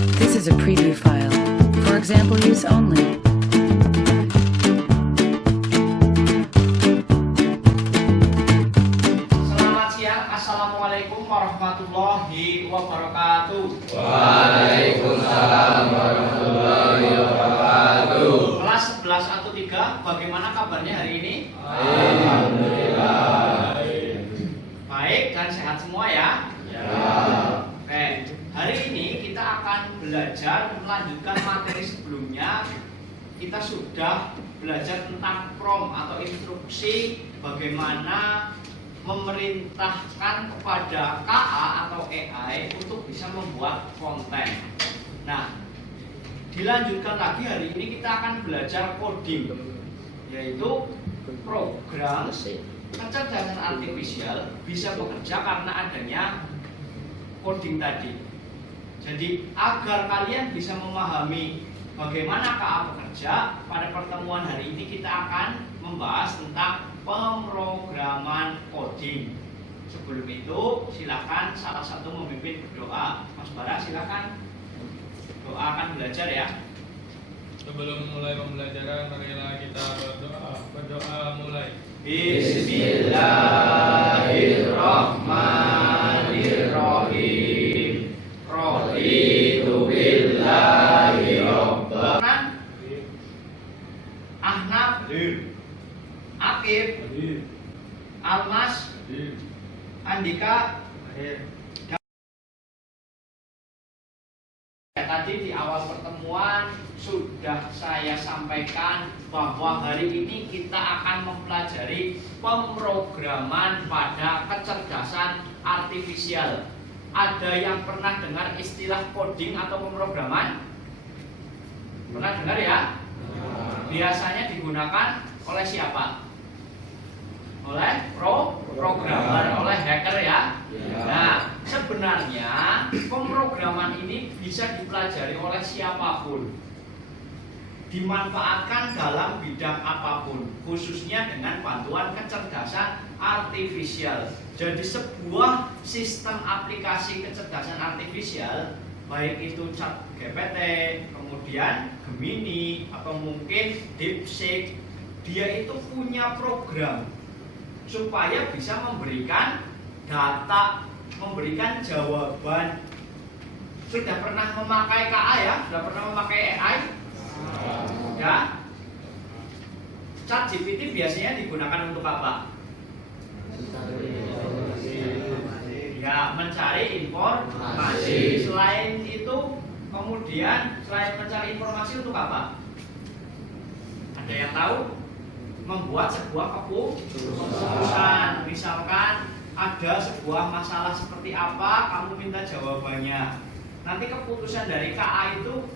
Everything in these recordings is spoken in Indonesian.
This is a preview file. For example use only. Selamat siang, Assalamualaikum warahmatullahi wabarakatuh. Waalaikumsalam warahmatullahi wabarakatuh. Kelas 11 atau 3, bagaimana kabarnya hari ini? Alhamdulillah. Baik dan sehat semua ya? Ya. Oke, hari ini kita akan belajar melanjutkan materi sebelumnya. Kita sudah belajar tentang prompt atau instruksi bagaimana memerintahkan kepada KA atau AI untuk bisa membuat konten. Nah, dilanjutkan lagi hari ini kita akan belajar coding, yaitu program kecerdasan artifisial bisa bekerja karena adanya coding tadi. Jadi agar kalian bisa memahami bagaimana KA bekerja, pada pertemuan hari ini kita akan membahas tentang pemrograman coding. Sebelum itu silakan salah satu memimpin berdoa. Mas Bara silakan doa akan belajar ya. Sebelum mulai pembelajaran, marilah kita berdoa. Berdoa mulai. Bismillahirrahmanirrahim. Raditu billahi rabban. Ahnaf, Akif, Almas, Andika. Tadi di awal pertemuan sudah saya sampaikan bahwa hari ini kita akan mempelajari pemrograman pada kecerdasan artifisial. Ada yang pernah dengar istilah coding atau pemrograman? Pernah dengar ya? Biasanya digunakan oleh siapa? Oleh programmer, oleh hacker ya. Nah, sebenarnya pemrograman ini bisa dipelajari oleh siapapun, dimanfaatkan dalam bidang apapun, khususnya dengan bantuan kecerdasan artifisial. Jadi sebuah sistem aplikasi kecerdasan artifisial, baik itu ChatGPT, kemudian Gemini, atau mungkin DeepSeek, dia itu punya program supaya bisa memberikan data, memberikan jawaban. Sudah pernah memakai KA ya? Sudah pernah memakai AI? Ya. ChatGPT biasanya digunakan untuk apa? Ya, mencari informasi. Selain itu, kemudian selain mencari informasi untuk apa? Ada yang tahu? Membuat sebuah keputusan. Misalkan ada sebuah masalah seperti apa, kamu minta jawabannya. Nanti keputusan dari KA itu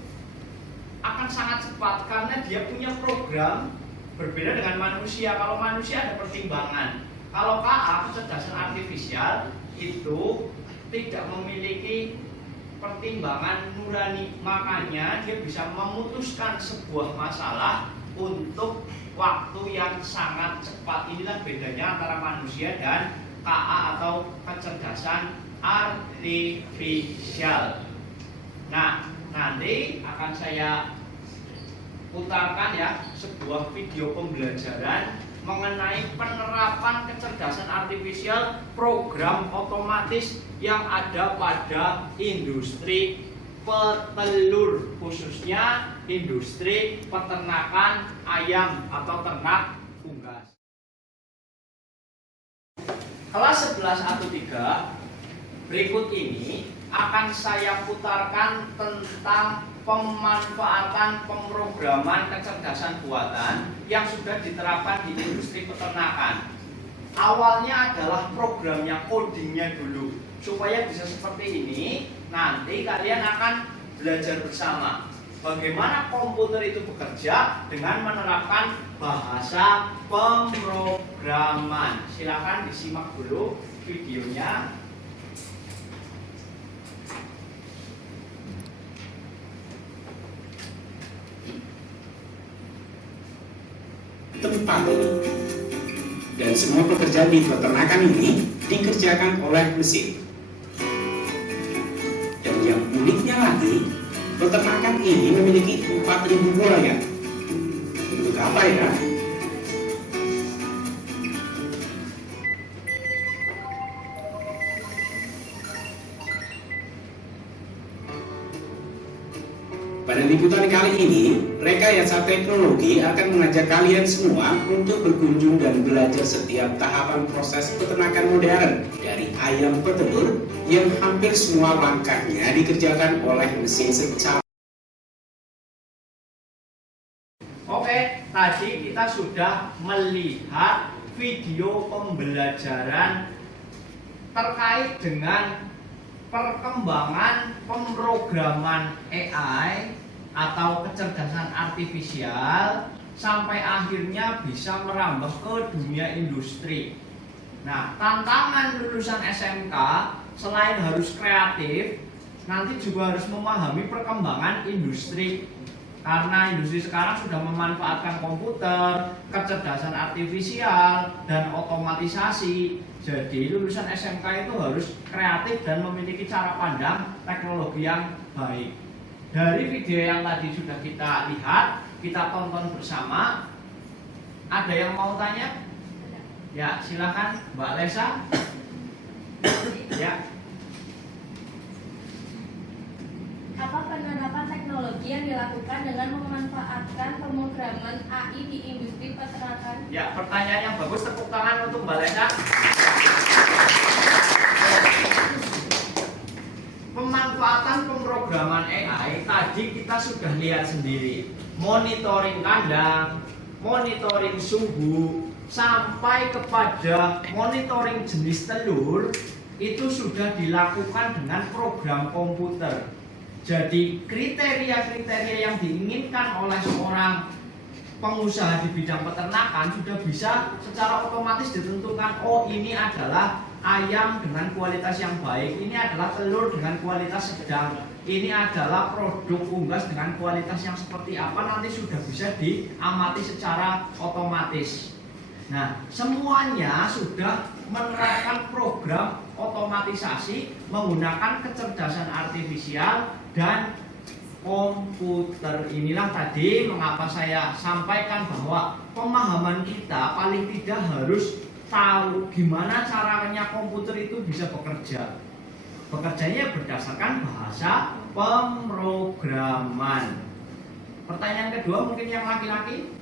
akan sangat cepat karena dia punya program. Berbeda dengan manusia. Kalau manusia ada pertimbangan. Kalau KA, kecerdasan artifisial, itu tidak memiliki pertimbangan nurani. Makanya dia bisa memutuskan sebuah masalah untuk waktu yang sangat cepat. Inilah bedanya antara manusia dan KA atau kecerdasan artifisial. Nah, nanti akan saya putarkan ya sebuah video pembelajaran mengenai penerapan kecerdasan artifisial program otomatis yang ada pada industri petelur, khususnya industri peternakan ayam atau ternak unggas. Kelas 11 atau 3 berikut ini akan saya putarkan tentang pemanfaatan pemrograman kecerdasan buatan yang sudah diterapkan di industri peternakan. Awalnya adalah programnya, codingnya dulu. Supaya bisa seperti ini, nanti kalian akan belajar bersama bagaimana komputer itu bekerja dengan menerapkan bahasa pemrograman. Silakan disimak dulu videonya. Tempat ini dan semua pekerjaan di peternakan ini dikerjakan oleh mesin. Dan yang uniknya lagi, Peternakan ini memiliki 4.000 buaya. Untuk apa ya? Pada liputan kali ini, Rekayasa Teknologi akan mengajak kalian semua untuk berkunjung dan belajar setiap tahapan proses peternakan modern dari ayam petelur yang hampir semua langkahnya dikerjakan oleh mesin secara. Oke, tadi kita sudah melihat video pembelajaran terkait dengan perkembangan pemrograman AI atau kecerdasan artifisial sampai akhirnya bisa merambah ke dunia industri. Nah, tantangan lulusan SMK selain harus kreatif, nanti juga harus memahami perkembangan industri. Karena industri sekarang sudah memanfaatkan komputer, kecerdasan artifisial, dan otomatisasi. Jadi lulusan SMK itu harus kreatif dan memiliki cara pandang teknologi yang baik. Dari video yang tadi sudah kita lihat, kita tonton bersama. Ada yang mau tanya? Ya, silakan Mbak Lesa. Ya. Apa penerapan teknologi yang dilakukan dengan memanfaatkan pemrograman AI di industri peternakan? Ya, pertanyaan yang bagus, tepuk tangan untuk Mbak Lesa. Pemanfaatan pemrograman AI tadi kita sudah lihat sendiri. Monitoring kandang, monitoring suhu, sampai kepada monitoring jenis telur itu sudah dilakukan dengan program komputer. Jadi kriteria-kriteria yang diinginkan oleh seorang pengusaha di bidang peternakan sudah bisa secara otomatis ditentukan, oh ini adalah ayam dengan kualitas yang baik, ini adalah telur dengan kualitas sedang, ini adalah produk unggas dengan kualitas yang seperti apa, nanti sudah bisa diamati secara otomatis. Nah, semuanya sudah menerapkan program otomatisasi menggunakan kecerdasan artifisial dan komputer. Inilah tadi mengapa saya sampaikan bahwa pemahaman kita paling tidak harus tahu gimana caranya komputer itu bisa bekerja. Bekerjanya berdasarkan bahasa pemrograman. Pertanyaan kedua mungkin yang laki-laki.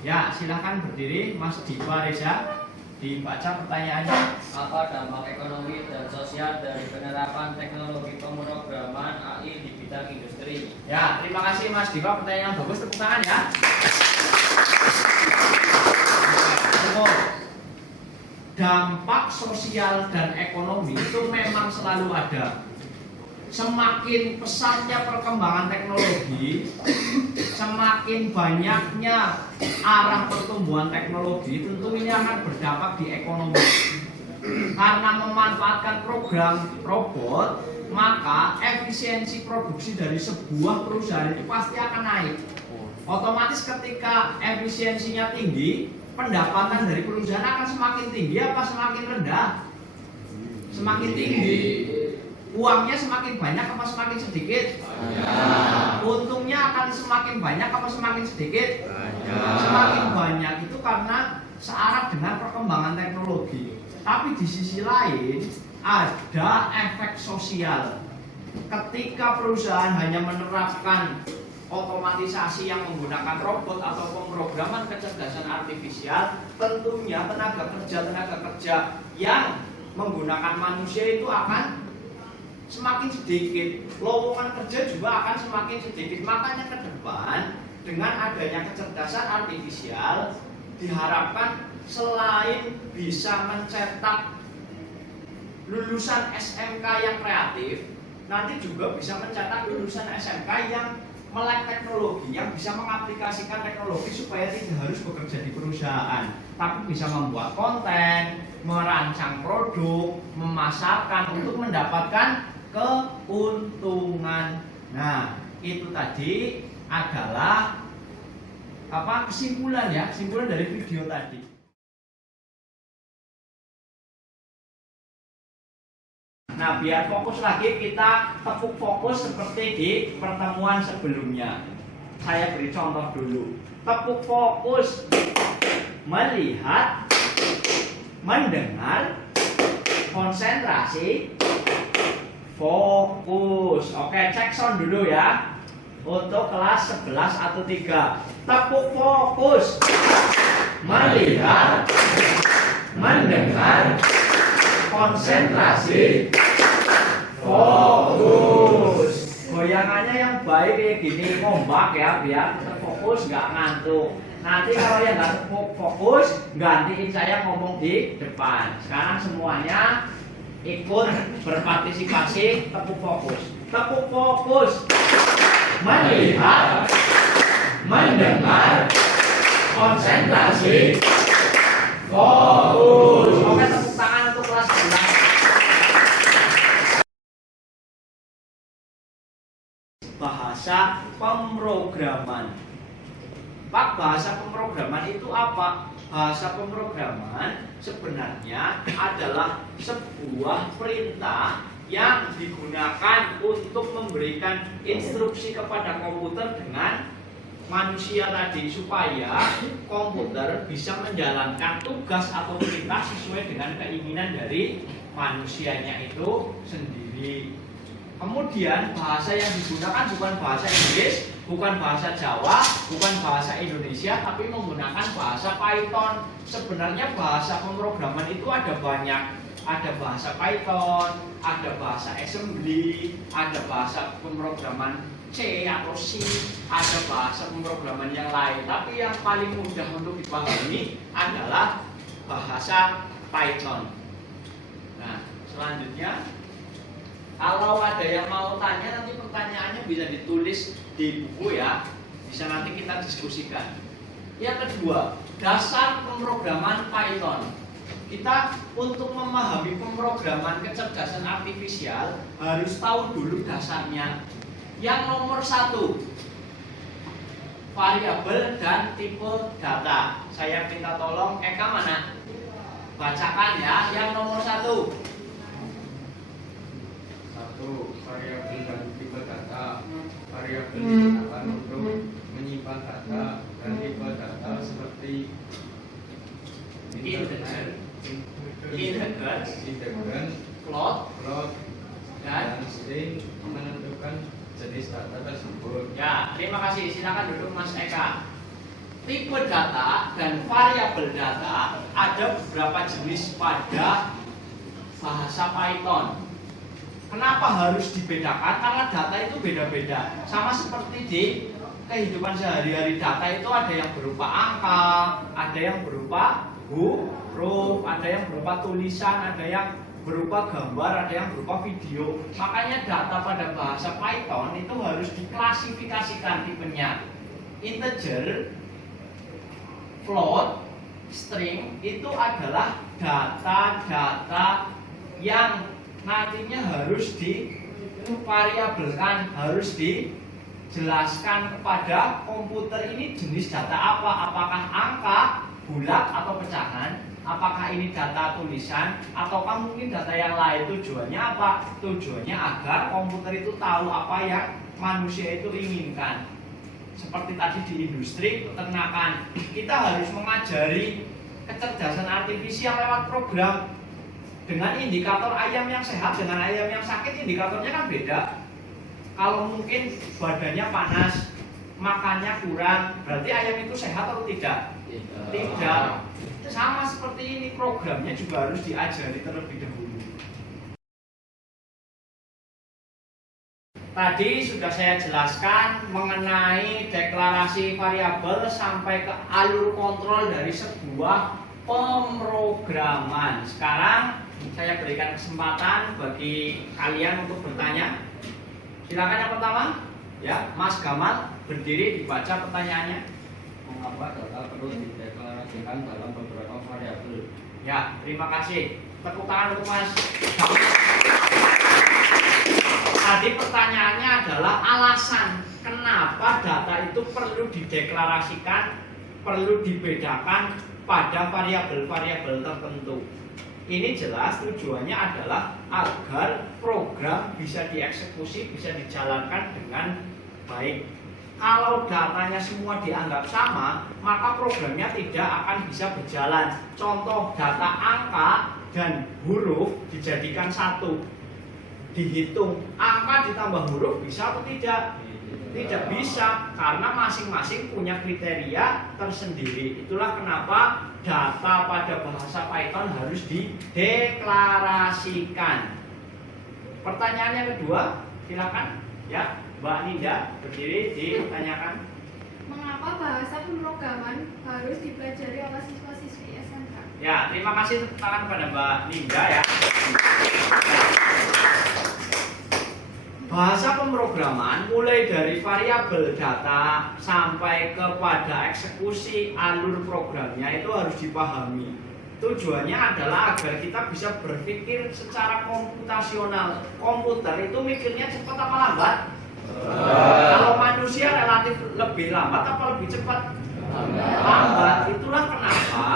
Ya, silahkan berdiri, Mas Diva Reza. Dibaca pertanyaannya. Apa dampak ekonomi dan sosial dari penerapan teknologi pemrograman AI di bidang industri? Ya, terima kasih Mas Diva, pertanyaan yang bagus, tepuk tangan ya. Dampak sosial dan ekonomi itu memang selalu ada. Semakin pesatnya perkembangan teknologi, semakin banyaknya arah pertumbuhan teknologi, tentu ini akan berdampak di ekonomi. Karena memanfaatkan program robot, maka efisiensi produksi dari sebuah perusahaan itu pasti akan naik. Otomatis ketika efisiensinya tinggi, pendapatan dari perusahaan akan semakin tinggi apa semakin rendah? Semakin tinggi. Uangnya semakin banyak apa semakin sedikit? Banyak. Untungnya akan semakin banyak apa semakin sedikit? Banyak. Semakin banyak itu karena searah dengan perkembangan teknologi. Tapi di sisi lain ada efek sosial. Ketika perusahaan hanya menerapkan otomatisasi yang menggunakan robot atau pemrograman kecerdasan artifisial, tentunya tenaga kerja yang menggunakan manusia itu akan semakin sedikit, lowongan kerja juga akan semakin sedikit. Makanya ke depan dengan adanya kecerdasan artifisial diharapkan selain bisa mencetak lulusan SMK yang kreatif, nanti juga bisa mencetak lulusan SMK yang melek teknologi, yang bisa mengaplikasikan teknologi supaya tidak harus bekerja di perusahaan, tapi bisa membuat konten, merancang produk, memasarkan untuk mendapatkan keuntungan. Nah, itu tadi adalah kesimpulan dari video tadi. Nah, biar fokus lagi, kita tepuk fokus seperti di pertemuan sebelumnya. Saya beri contoh dulu. Tepuk fokus, melihat, mendengar, konsentrasi, fokus. Oke, cek sound dulu ya. Untuk kelas 11 atau 3. Tepuk fokus, melihat, mendengar, konsentrasi, fokus. Goyangannya yang baik kayak gini, kompak ya, biar fokus nggak ngantuk. Nanti kalau yang nggak fokus, gantiin saya ngomong di depan. Sekarang semuanya ikut berpartisipasi, tepuk fokus. Tepuk fokus, melihat, mendengar, konsentrasi, fokus. Oke, tepuk tangan untuk kelas 11. Bahasa pemrograman. Pak, bahasa pemrograman itu apa? Bahasa pemrograman sebenarnya adalah sebuah perintah yang digunakan untuk memberikan instruksi kepada komputer dengan manusia tadi, supaya komputer bisa menjalankan tugas atau perintah sesuai dengan keinginan dari manusianya itu sendiri. Kemudian bahasa yang digunakan bukan bahasa Inggris, bukan bahasa Jawa, bukan bahasa Indonesia, tapi menggunakan bahasa Python. Sebenarnya bahasa pemrograman itu ada banyak. Ada bahasa Python, ada bahasa assembly, ada bahasa pemrograman C atau C, ada bahasa pemrograman yang lain. Tapi yang paling mudah untuk dipahami adalah bahasa Python. Nah, selanjutnya, kalau ada yang mau tanya, nanti pertanyaannya bisa ditulis di buku ya. Bisa nanti kita diskusikan. Yang kedua, dasar pemrograman Python. Kita untuk memahami pemrograman kecerdasan artifisial harus tahu dulu dasarnya. Yang nomor 1, variabel dan tipe data. Saya minta tolong Eka mana? Bacakan ya. Yang nomor 1. Variabel dan tipe data. Variabel digunakan untuk menyimpan data, dan tipe data seperti Integer, float, dan string menentukan jenis data tersebut. ya, terima kasih. Silakan duduk Mas Eka. Tipe data dan variabel data ada beberapa jenis pada bahasa Python. Kenapa harus dibedakan? Karena data itu beda-beda. Sama seperti di kehidupan sehari-hari, data itu ada yang berupa angka, ada yang berupa huruf, ada yang berupa tulisan, ada yang berupa gambar, ada yang berupa video. Makanya data pada bahasa Python itu harus diklasifikasikan tipenya. Integer, float, string itu adalah data-data yang nantinya harus divariabelkan, harus dijelaskan kepada komputer ini jenis data apa, apakah angka, bulat atau pecahan, apakah ini data tulisan, ataukah mungkin data yang lain. Tujuannya apa? Tujuannya agar komputer itu tahu apa yang manusia itu inginkan. Seperti tadi di industri peternakan, kita harus mengajari kecerdasan artifisial lewat program. Dengan indikator ayam yang sehat dengan ayam yang sakit, indikatornya kan beda. Kalau mungkin badannya panas, makannya kurang, berarti ayam itu sehat atau tidak? Tidak. Sama seperti ini, programnya juga harus diajari terlebih dahulu. Tadi sudah saya jelaskan mengenai deklarasi variabel sampai ke alur kontrol dari sebuah pemrograman. Sekarang saya berikan kesempatan bagi kalian untuk bertanya. Silakan yang pertama, ya, Mas Gamal, berdiri, dibaca pertanyaannya. Mengapa data perlu dideklarasikan dalam beberapa variabel? Ya, terima kasih. Tepuk tangan untuk Mas Gamal. Tadi pertanyaannya adalah alasan kenapa data itu perlu dideklarasikan, perlu dibedakan pada variabel-variabel tertentu. Ini jelas tujuannya adalah agar program bisa dieksekusi, bisa dijalankan dengan baik. Kalau datanya semua dianggap sama, maka programnya tidak akan bisa berjalan. Contoh, data angka dan huruf dijadikan satu, dihitung angka ditambah huruf bisa atau tidak? Tidak bisa, karena masing-masing punya kriteria tersendiri. Itulah kenapa data pada bahasa Python harus dideklarasikan. Pertanyaan yang kedua, silakan ya, Mbak Ninda berdiri ditanyakan. Mengapa bahasa pemrograman harus dipelajari oleh siswa-siswi SMK? Ya, terima kasih tepuk tangan kepada Mbak Ninda ya. Bahasa pemrograman mulai dari variabel data sampai kepada eksekusi alur programnya itu harus dipahami. Tujuannya adalah agar kita bisa berpikir secara komputasional. Komputer itu mikirnya cepat apa lambat? Kalau manusia relatif lebih lambat apa lebih cepat? Lambat. Itulah kenapa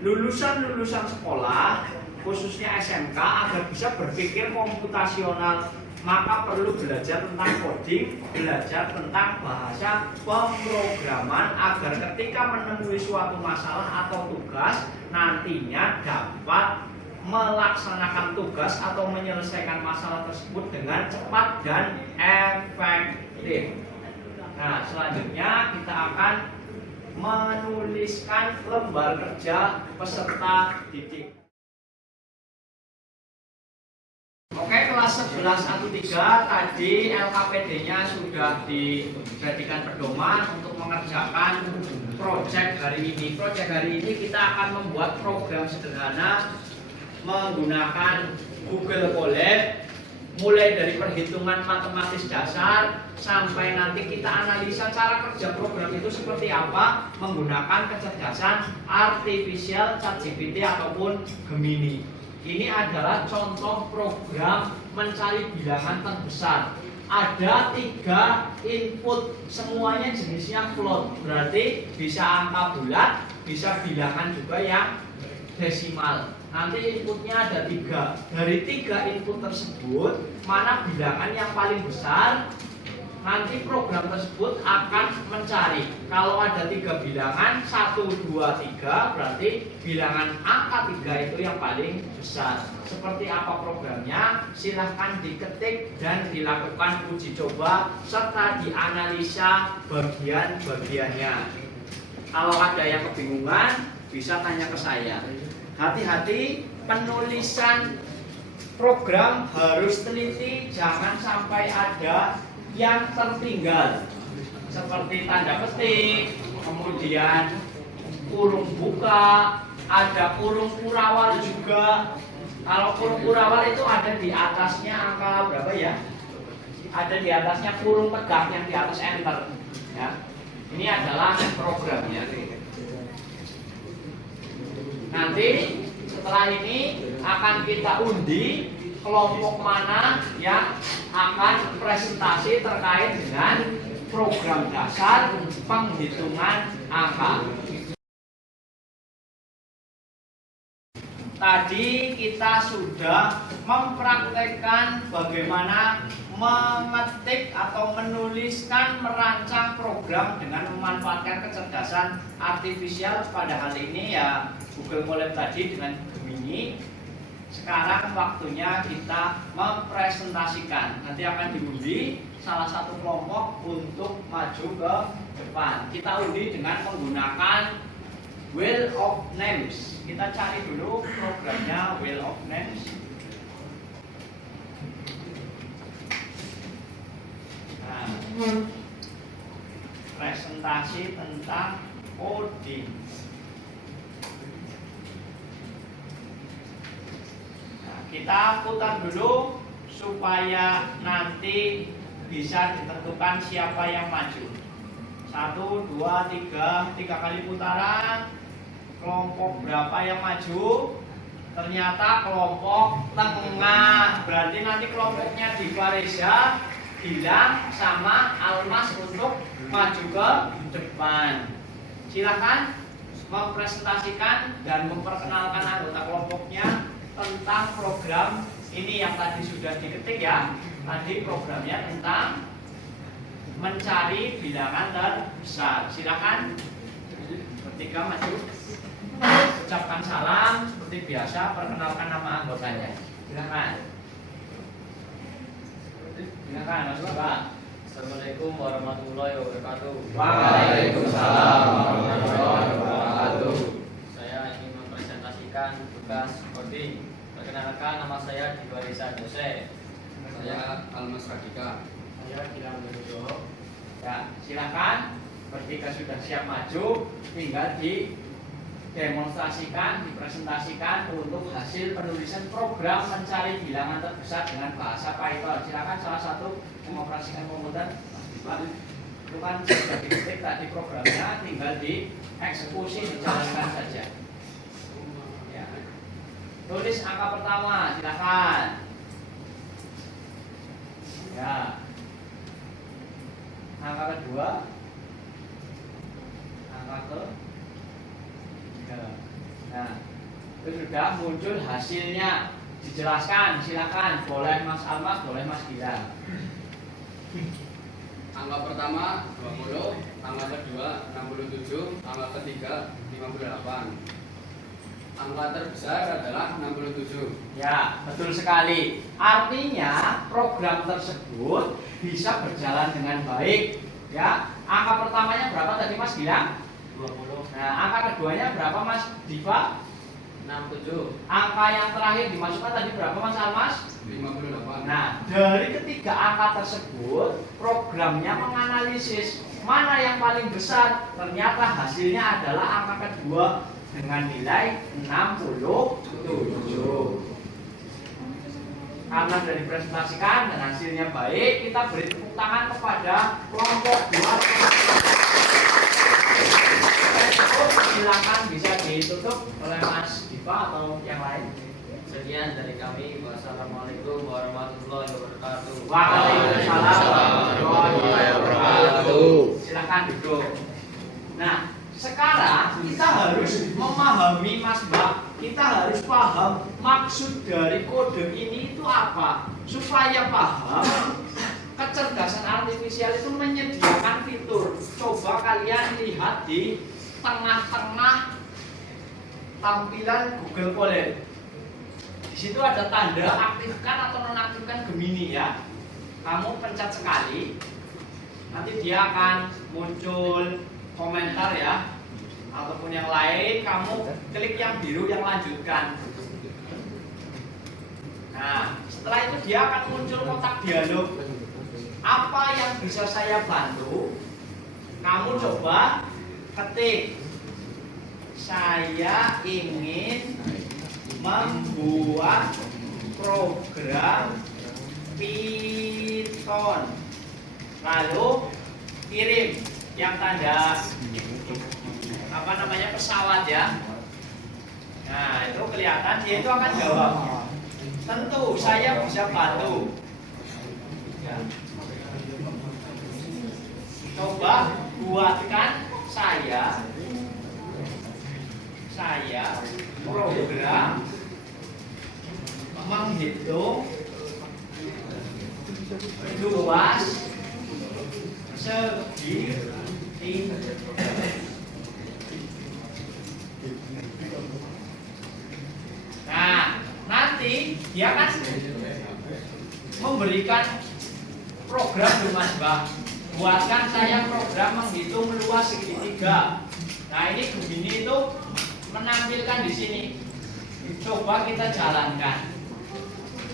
lulusan sekolah khususnya SMK agar bisa berpikir komputasional, maka perlu belajar tentang coding, belajar tentang bahasa pemrograman agar ketika menemui suatu masalah atau tugas nantinya dapat melaksanakan tugas atau menyelesaikan masalah tersebut dengan cepat dan efektif. Nah, selanjutnya kita akan menuliskan lembar kerja peserta didik. Oke, kelas 11-13 tadi LKPD-nya sudah dijadikan pedoman untuk mengerjakan proyek hari ini. Proyek hari ini kita akan membuat program sederhana menggunakan Google Colab, mulai dari perhitungan matematis dasar sampai nanti kita analisa cara kerja program itu seperti apa menggunakan kecerdasan artifisial ChatGPT ataupun Gemini. Ini adalah contoh program mencari bilangan terbesar. Ada 3 input, semuanya jenisnya float, berarti bisa angka bulat, bisa bilangan juga yang desimal. Nanti inputnya ada 3. Dari 3 input tersebut, mana bilangan yang paling besar? Nanti program tersebut akan mencari. Kalau ada 3 bilangan, 1, 2, 3, berarti bilangan angka 3 itu yang paling besar. Seperti apa programnya? Silahkan diketik dan dilakukan uji coba serta dianalisa bagian-bagiannya. Kalau ada yang kebingungan, bisa tanya ke saya. Hati-hati, penulisan program harus teliti, jangan sampai ada yang tertinggal seperti tanda petik, kemudian kurung buka, ada kurung kurawal juga. Kalau kurung kurawal itu ada di atasnya angka berapa ya? Ada di atasnya kurung tegak yang di atas enter ya. Ini adalah programnya. Nanti setelah ini akan kita undi kelompok mana yang akan presentasi terkait dengan program dasar penghitungan angka. Tadi kita sudah mempraktekkan bagaimana mengetik atau menuliskan, merancang program dengan memanfaatkan kecerdasan artifisial. Pada hal ini ya Google Colab tadi dengan Gemini. Sekarang waktunya kita mempresentasikan. Nanti akan diundi salah satu kelompok untuk maju ke depan. Kita undi dengan menggunakan Wheel of Names. Kita cari dulu programnya Wheel of Names. Nah, presentasi tentang coding. Kita putar dulu supaya nanti bisa ditentukan siapa yang maju. 1, 2, 3 kali putaran. Kelompok berapa yang maju? Ternyata kelompok tengah. Berarti nanti kelompoknya di Fareza, Gilang sama Almas untuk maju ke depan. Silakan mempresentasikan dan memperkenalkan anggota kelompoknya tentang program ini yang tadi sudah diketik ya. Tadi programnya tentang mencari bilangan terbesar. Silakan bertiga maju. Ucapkan salam seperti biasa, perkenalkan nama anggotanya. Silakan. Silakan Mas Bapak. Assalamualaikum warahmatullahi wabarakatuh. Waalaikumsalam warahmatullahi wabarakatuh. Saya ingin mempresentasikan tugas coding. Perkenalkan, nama saya Diwarisa Jose. Saya Almas Radika. Saya Gilang Dodo. Ya, silakan. Ketika sudah siap maju, tinggal didemonstrasikan, dipresentasikan untuk hasil penulisan program mencari bilangan terbesar dengan bahasa Python. Silakan salah satu mengoperasikan komputer. Itu kan sudah diketik tadi programnya, tinggal dieksekusi, dijalankan saja. Ya. Tulis angka pertama, silakan. Ya. Angka kedua, angka ketiga. Nah, itu sudah muncul hasilnya. Dijelaskan, silakan. Boleh Mas Almas, boleh Mas Gilang. Angka pertama 20, angka kedua 67, angka ketiga 58. Angka terbesar adalah 67. Ya, betul sekali. Artinya program tersebut bisa berjalan dengan baik. Ya, angka pertamanya berapa tadi Mas Gilang? 20. Nah, angka keduanya berapa Mas Diva? 67. Angka yang terakhir dimasukkan tadi berapa Mas Almas? 58. Nah, dari ketiga angka tersebut, programnya menganalisis mana yang paling besar. Ternyata hasilnya adalah angka kedua dengan nilai 67. Karena sudah dipresentasikan dan hasilnya baik, kita beri tepuk tangan kepada kelompok 2. Silakan bisa ditutup oleh Mas Diva atau yang lain. Sekian dari kami. Wassalamualaikum warahmatullahi wabarakatuh. Waalaikumsalam warahmatullahi wabarakatuh. Silakan duduk. Nah, sekarang kita harus memahami Mas Mbak. Kita harus paham maksud dari kode ini itu apa. Supaya paham, kecerdasan artifisial itu menyediakan fitur. Coba kalian lihat di tengah-tengah tampilan Google Colab. Di situ ada tanda aktifkan atau nonaktifkan Gemini ya. Kamu pencet sekali, nanti dia akan muncul komentar ya, ataupun yang lain. Kamu klik yang biru yang lanjutkan. Nah, setelah itu dia akan muncul kotak dialog. Apa yang bisa saya bantu? Kamu coba ketik, saya ingin membuat program Python, lalu kirim yang tanda apa namanya pesawat ya. Nah, itu kelihatan, dia itu akan jawab. Tentu saya bisa bantu. Coba buatkan saya program menghitung luas segitiga. Nah, nanti dia akan memberikan program ke Mas Mbak. Buatkan saya program menghitung luas segitiga. Nah, ini begini itu menampilkan di sini. Coba kita jalankan.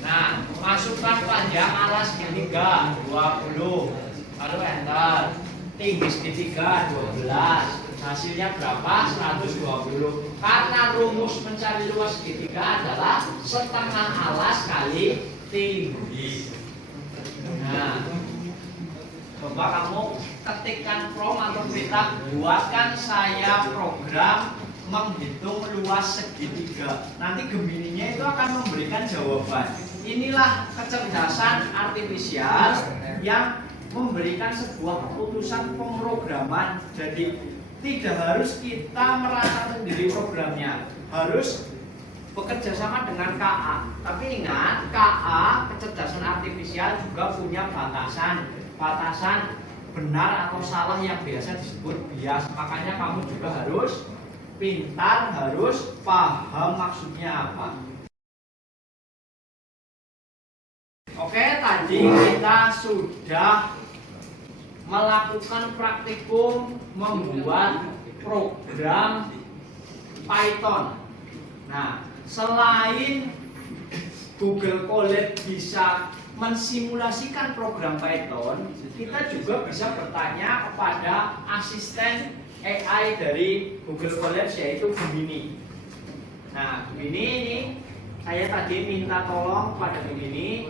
Nah, masukkan panjang alas segitiga 20, lalu enter. Tinggi segitiga 12. Hasilnya berapa? 120. Karena rumus mencari luas segitiga adalah setengah alas kali tinggi. Nah, coba kamu ketikkan prompt atau perintah, buatkan saya program menghitung luas segitiga. Nanti Gemininya itu akan memberikan jawaban. Inilah kecerdasan artifisial yang memberikan sebuah keputusan pemrograman. Jadi tidak harus kita merancang sendiri programnya, harus bekerja sama dengan KA. Tapi ingat, KA kecerdasan artifisial juga punya batasan benar atau salah yang biasa disebut bias. Makanya kamu juga harus pintar, harus paham maksudnya apa. Oke, tadi kita sudah melakukan praktikum membuat program Python. Nah, selain Google Colab bisa mensimulasikan program Python, kita juga bisa bertanya kepada asisten AI dari Google Colab, yaitu Gemini. Nah, Gemini ini saya tadi minta tolong pada Gemini,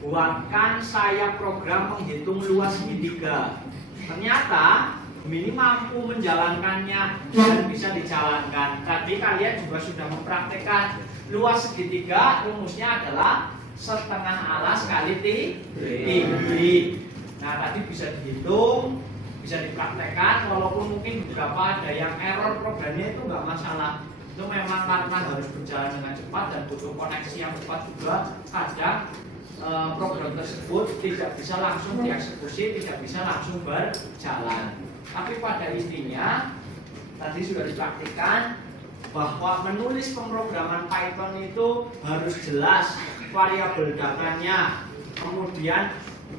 buatkan saya program menghitung luas segitiga. Ternyata Gemini mampu menjalankannya dan bisa dijalankan. Tadi kalian juga sudah mempraktekkan luas segitiga, rumusnya adalah setengah alas kali tinggi. Nah, tadi bisa dihitung, bisa dipraktekkan, walaupun mungkin beberapa ada yang error programnya itu nggak masalah. Itu memang karena harus berjalan dengan cepat dan butuh koneksi yang cepat juga. Kadang program tersebut tidak bisa langsung dieksekusi, tidak bisa langsung berjalan. Tapi pada intinya tadi sudah dipraktikkan bahwa menulis pemrograman Python itu harus jelas variabel datanya, kemudian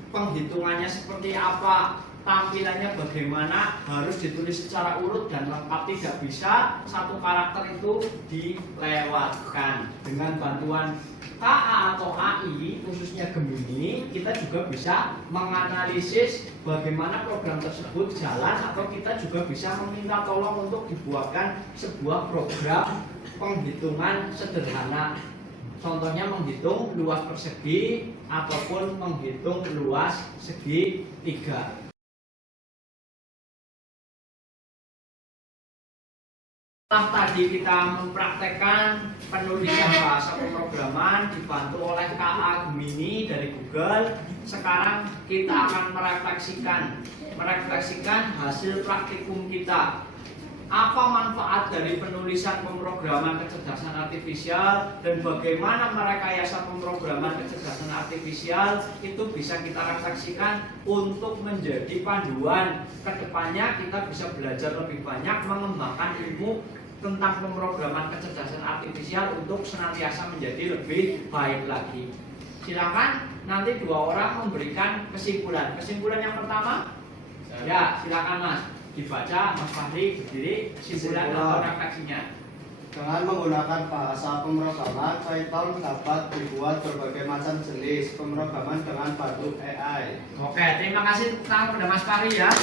penghitungannya seperti apa, tampilannya bagaimana, harus ditulis secara urut dan lengkap, tidak bisa satu karakter itu dilewatkan. Dengan bantuan KA atau AI, khususnya Gemini, kita juga bisa menganalisis bagaimana program tersebut jalan, atau kita juga bisa meminta tolong untuk dibuatkan sebuah program penghitungan sederhana. Contohnya menghitung luas persegi ataupun menghitung luas segitiga. Setelah tadi kita mempraktekkan penulisan bahasa pemrograman dibantu oleh KA Gemini dari Google, sekarang kita akan merefleksikan hasil praktikum kita. Apa manfaat dari penulisan pemrograman kecerdasan artifisial dan bagaimana merekayasa pemrograman kecerdasan artifisial itu bisa kita refleksikan untuk menjadi panduan. Kedepannya kita bisa belajar lebih banyak mengembangkan ilmu tentang pemrograman kecerdasan artifisial untuk senantiasa menjadi lebih baik lagi. Silakan nanti dua orang memberikan kesimpulan. Kesimpulan yang pertama, ya silakan Mas, dibaca Mas Fahri berdiri, kesimpulan atau refleksinya. Dengan menggunakan bahasa pemrograman, Python dapat dibuat berbagai macam jenis pemrograman dengan bantu AI. Oke, terima kasih kepada Mas Fahri ya.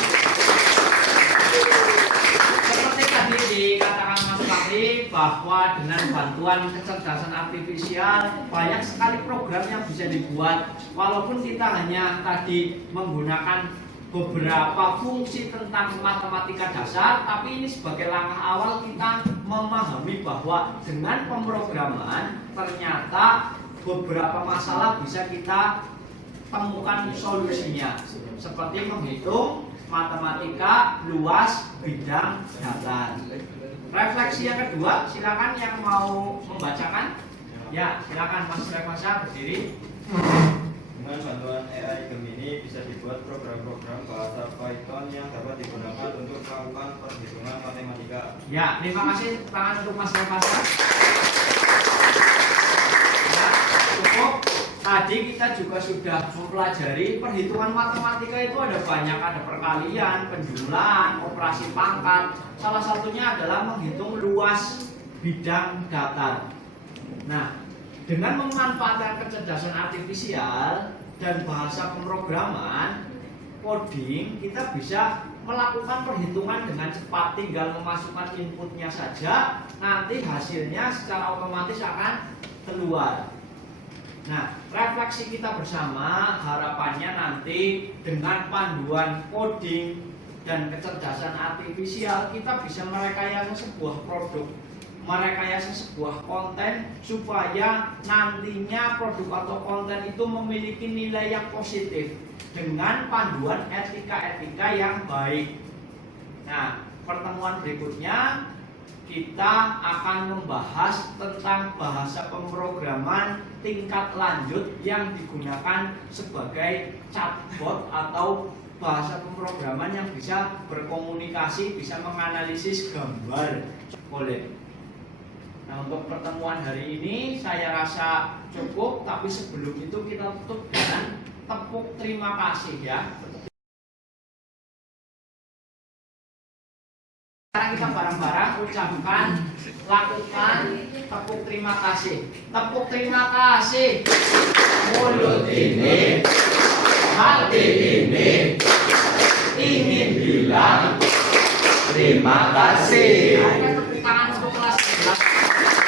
Seperti tadi dikatakan Mas Fahri bahwa dengan bantuan kecerdasan artifisial banyak sekali program yang bisa dibuat. Walaupun kita hanya tadi menggunakan beberapa fungsi tentang matematika dasar, tapi ini sebagai langkah awal kita memahami bahwa dengan pemrograman ternyata beberapa masalah bisa kita temukan solusinya, seperti menghitung matematika luas bidang datar. Refleksi yang kedua, silakan yang mau membacakan. Ya, silakan Mas Revasa berdiri. Dengan bantuan AI Gemini bisa dibuat program-program bahasa Python yang dapat digunakan untuk melakukan perhitungan matematika. Ya, terima kasih tangan untuk Mas Revasa. Ya, cukup. Tadi kita juga sudah mempelajari perhitungan matematika itu ada banyak, ada perkalian, penjumlahan, operasi pangkat. Salah satunya adalah menghitung luas bidang datar. Nah, dengan memanfaatkan kecerdasan artifisial dan bahasa pemrograman, coding, kita bisa melakukan perhitungan dengan cepat, tinggal memasukkan inputnya saja, nanti hasilnya secara otomatis akan keluar. Nah, refleksi kita bersama harapannya nanti dengan panduan coding dan kecerdasan artifisial kita bisa merekayasa sebuah produk, merekayasa sebuah konten supaya nantinya produk atau konten itu memiliki nilai yang positif dengan panduan etika-etika yang baik. Nah, pertemuan berikutnya kita akan membahas tentang bahasa pemrograman tingkat lanjut yang digunakan sebagai chatbot atau bahasa pemrograman yang bisa berkomunikasi, bisa menganalisis gambar. Nah, untuk pertemuan hari ini saya rasa cukup, tapi sebelum itu kita tutup dengan tepuk terima kasih ya. Sekarang kita bareng-bareng ucapkan, lakukan tepuk terima kasih. Tepuk terima kasih. Mulut ini, hati ini ingin bilang terima kasih.